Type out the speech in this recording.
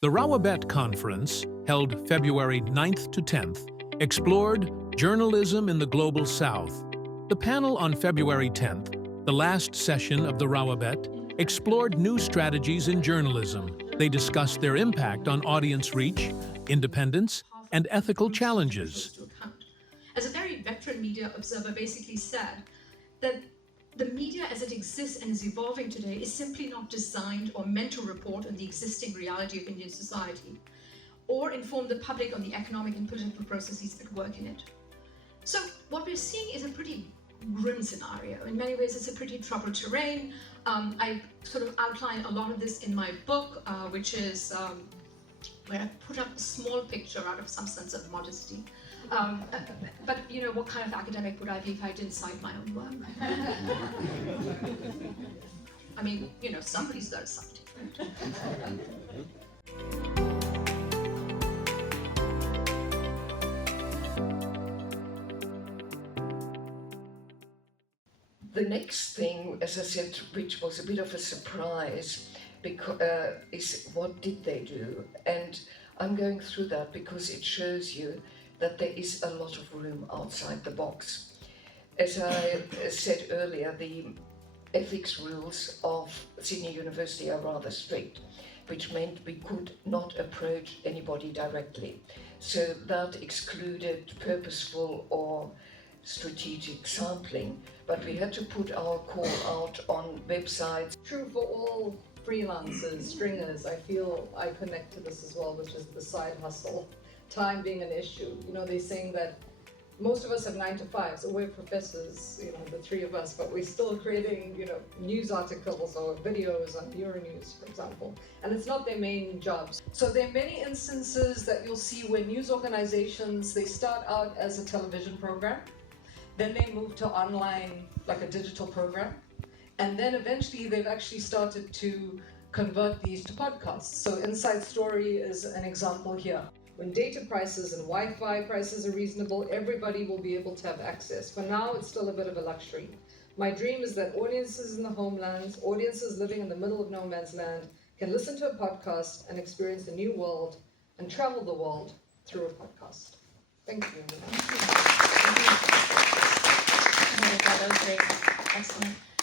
The Rawabet Conference, held February 9th to 10th, explored journalism in the Global South. The panel on February 10th, the last session of the Rawabet, explored new strategies in journalism. They discussed their impact on audience reach, independence, and ethical challenges. As a very veteran media observer basically said that the media as it exists and is evolving today is simply not designed or meant to report on the existing reality of Indian society or inform the public on the economic and political processes at work in it. So what we're seeing is a pretty grim scenario. In many ways, it's a pretty troubled terrain. I sort of outline a lot of this in my book, which is where I put up a small picture out of some sense of modesty. But you know, what kind of academic would I be if I didn't cite my own work? I mean, you know, somebody's got to cite it, right? The next thing, as I said, which was a bit of a surprise, is what did they do? And I'm going through that because it shows you that there is a lot of room outside the box. As I said earlier, the ethics rules of Sydney University are rather strict, which meant we could not approach anybody directly. So that excluded purposeful or strategic sampling, but we had to put our call out on websites. True for all freelancers, stringers. I feel I connect to this as well, which is the side hustle, time being an issue. You know, they're saying that most of us have 9 to 5, so we're professors, you know, the three of us, but we're still creating, you know, news articles or videos on Euronews, for example, and it's not their main jobs. So there are many instances that you'll see where news organizations, they start out as a television program, then they move to online, like a digital program, and then eventually they've actually started to convert these to podcasts. So Inside Story is an example here. When data prices and Wi-Fi prices are reasonable, everybody will be able to have access. For now, it's still a bit of a luxury. My dream is that audiences in the homelands, audiences living in the middle of no man's land, can listen to a podcast and experience a new world and travel the world through a podcast. Thank you. That was great. Excellent.